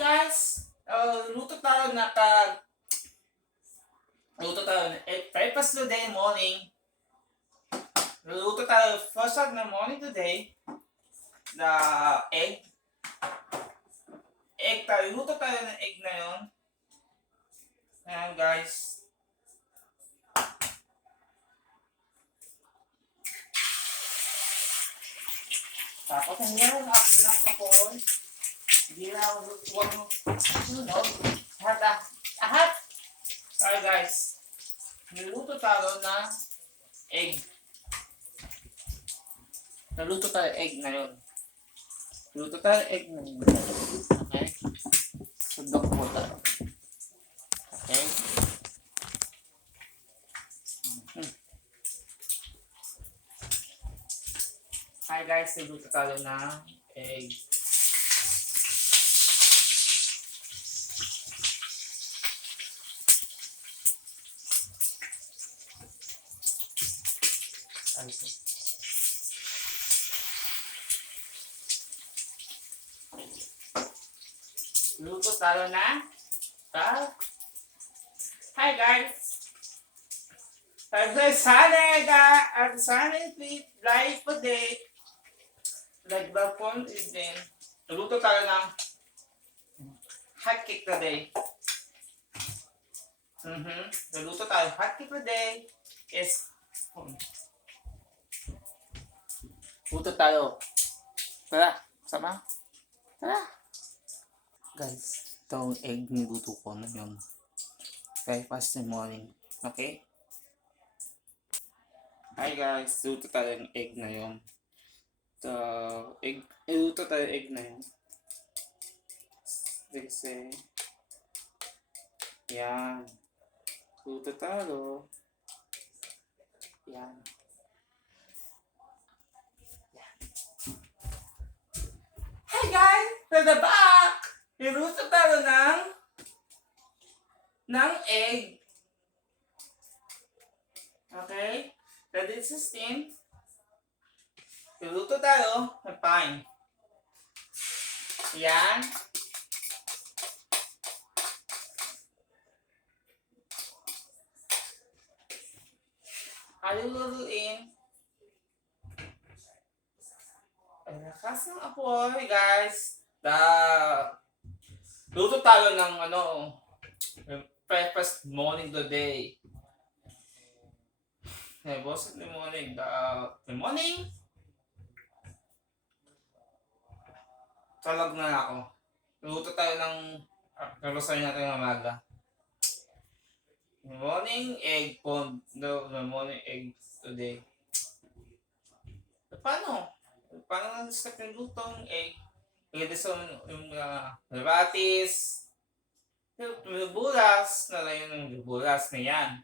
guys! Luto tayo ng egg breakfast today morning. Luto tayo first out ng morning today. The egg. Egg tayo. Luto tayo ng egg na yun. Ayan guys. Tapos hanggang up lang ako. Hindi na huwag mo sunod. Ahat! Alright guys. Niluto tayo ng egg. Naluto tayo egg na yun. Luto tayo egg na yun. Okay? Sundok po tayo. Okay? Hi guys, niluto tayo ng egg. Luto tayo na Hi guys! Sana tweet live today. Like the phone is in. Luto tayo ng hot cake today. Luto tayo hot cake today is luto tayo. Tara, sama. Tara. Guys, itong egg niluto ko na yun. Breakfast in the morning. Okay? Hi guys, luto tayo ng egg na yun. Luto tayo egg na yun. Kasi, yan. Luto tayo. Yan. Hi guys! We're back! Niluto tayo ng egg. Okay? Ready to steam. Niluto tayo ng pine. Yan. Haluluin. Ang lakas ng apoy, guys. Luto tayo ng breakfast morning today. Hey, boss, in the morning. The morning. Talag na ako. Luto tayo ng kalusan natin ng umaga. Morning egg pond. No, morning egg today. Paano na-start yung lutong egg? Pwede sa yung kamatis, yung bulas na lang yung bulas na yan.